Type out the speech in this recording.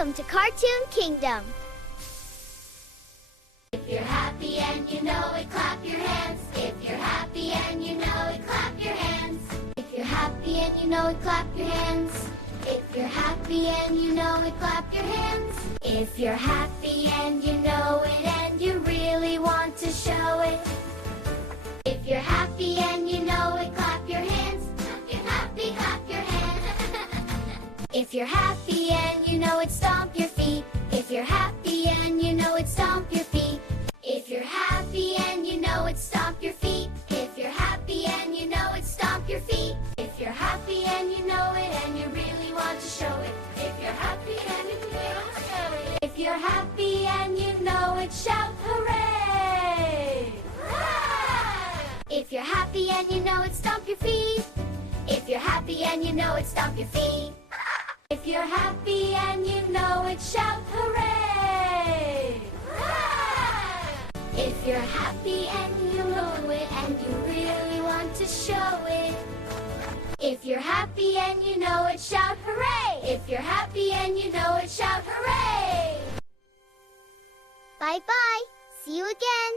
Welcome to Cartoon Kingdom. If you're happy and you know it, clap your hands. If you're happy and you know it, clap your hands. If you're happy and you know it, clap your hands. If you're happy and you know it, clap your hands. If you're happy and you know it and you really want to show it. If you're happy and you know it, clap your hands. If you're happy, clap your hands. If you're happy and you know it, stomp your feet. If you're happy and you know it, stomp your feet. If you're happy and you know it, stomp your feet. If you're happy and you know it, stomp your feet. If you're happy and you know it and you really want to show it. If you're happy and you know it, if you're happy and you know it, shout hooray! If you're happy and you know it, stomp your feet. If you're happy and you know it, stomp your feet. If you're happy and you know it, shout hooray! If you're happy and you know it and you really want to show it. If you're happy and you know it, shout hooray! If you're happy and you know it, shout hooray! Bye-bye. See you again.